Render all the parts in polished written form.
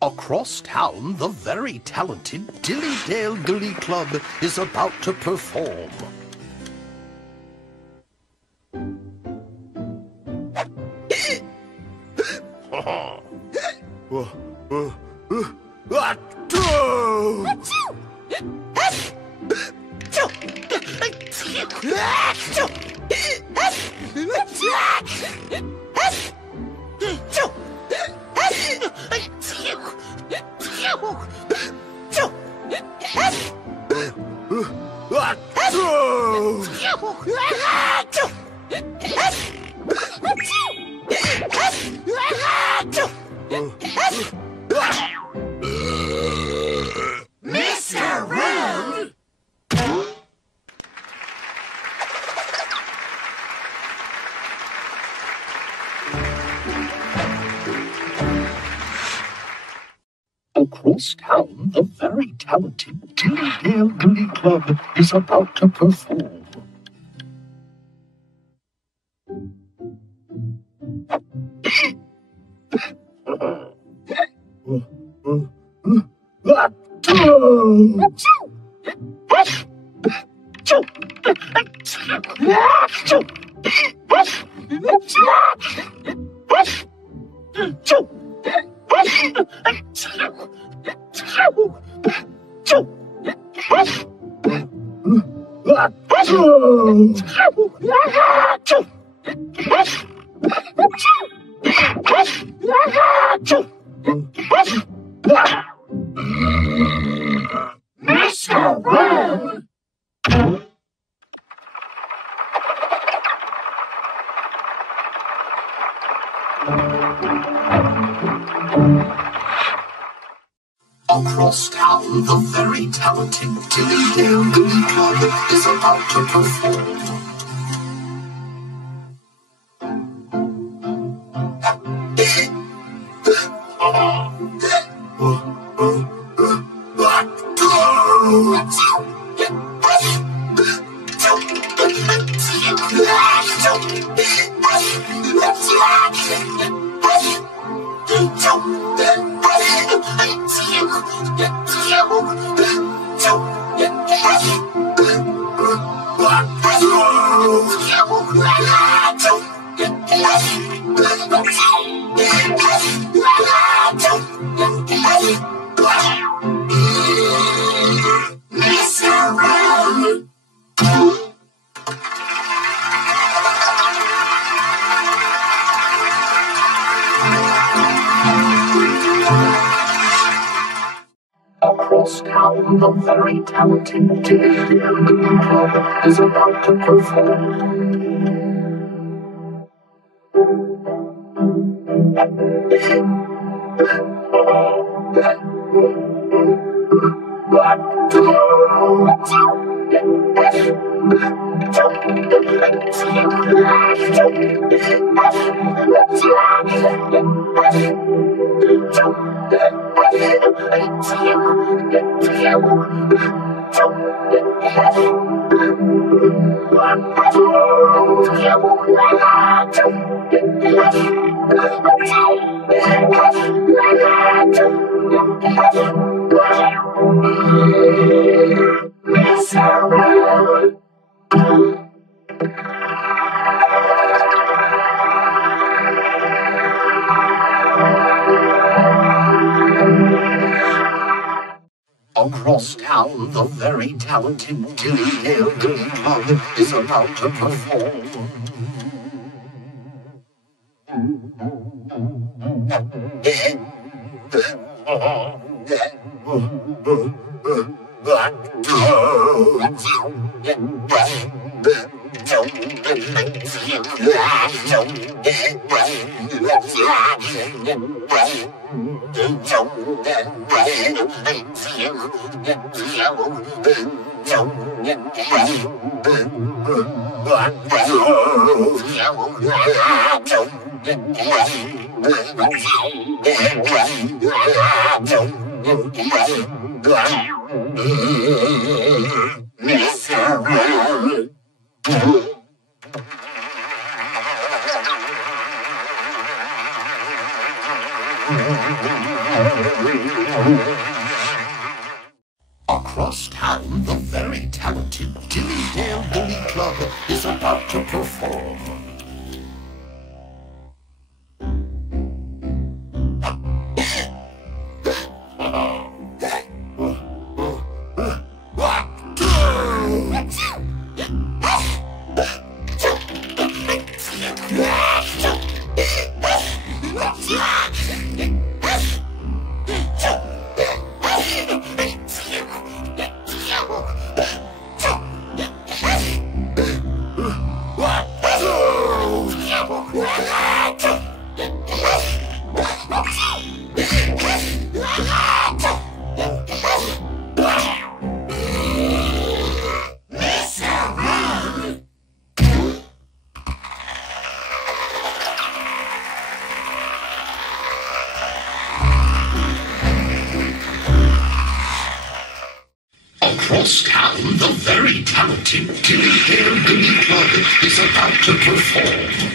Across town, the very talented Dillydale Glee Club is about to perform. Mr. Rude! Across town, the very talented Dillydale Glee Club is about to perform. Mr. Rude! Across town, the very talented Dillydale Glee Club is about to perform. Mr. Rude! Across town, the very talented Dillydale Glee Club is about to perform. Mr. Rude! Across town, the very talented Dillydale Glee Club is about to perform. Mr. Rude! Across town, the very talented Dilly-Dale Billy Club is about to perform. Across town, the very talented Dilly-Dale Billy Club is about to perform.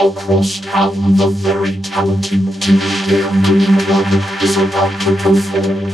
Across town, the very talented Dilly-Dale Billy Club is about to perform.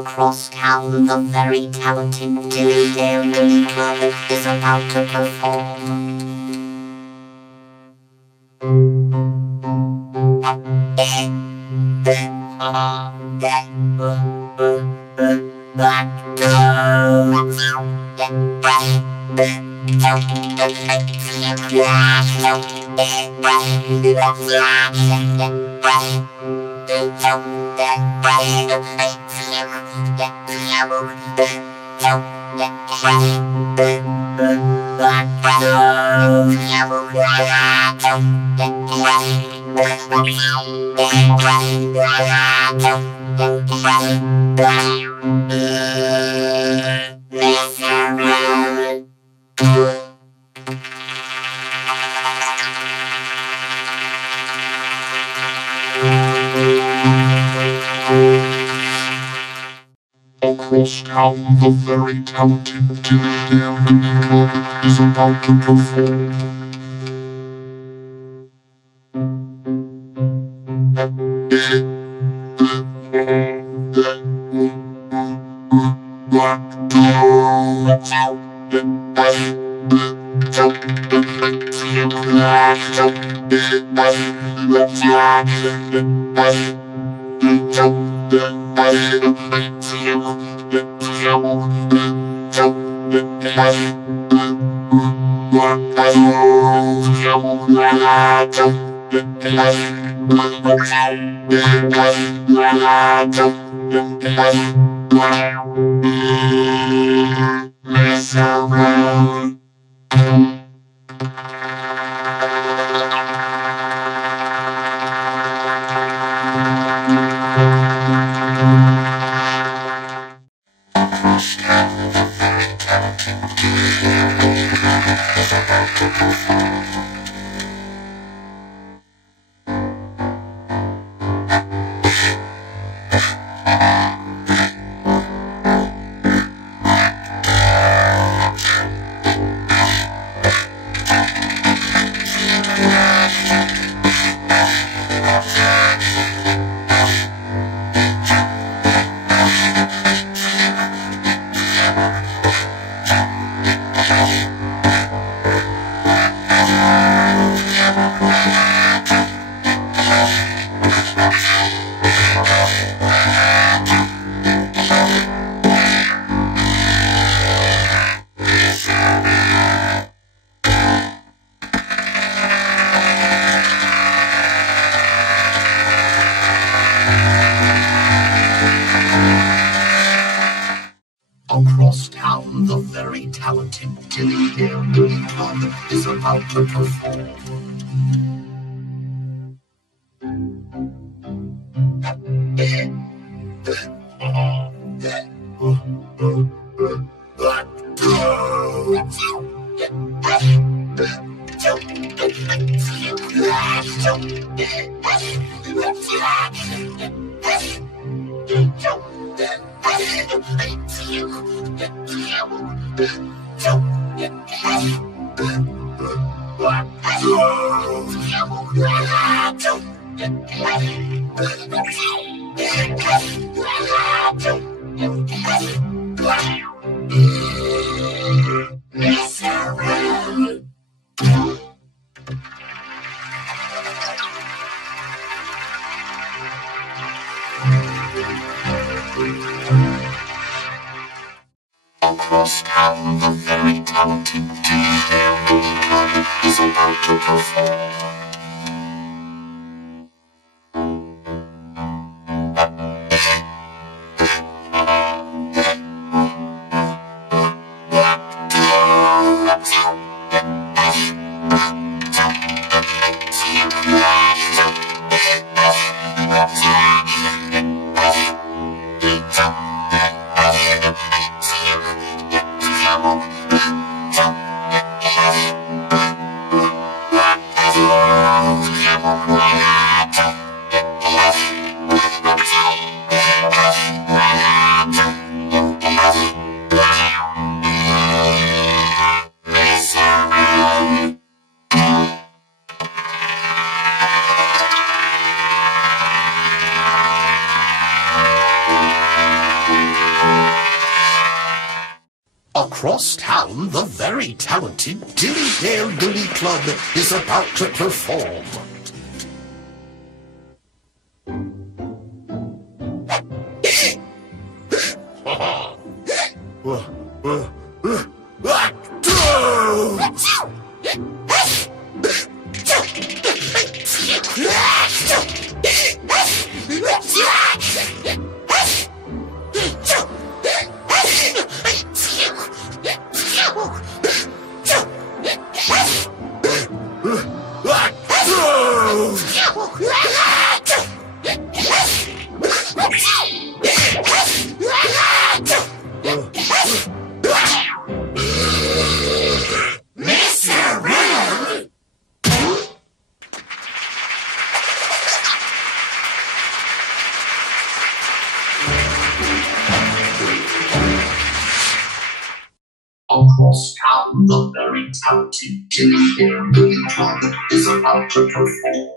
Across town, the very talented Dilly-Dale Billy Club is about to perform. Across town, the very talented Dilly-Dale Billy Club is about to perform. to the elderly club is about to perform. Across town, the very talented elderly club is about to perform. Across town, the very talented Dilly Dale Dilly Club is about to perform. Across town, the very talented Dilly Dale Dilly Club is about to perform.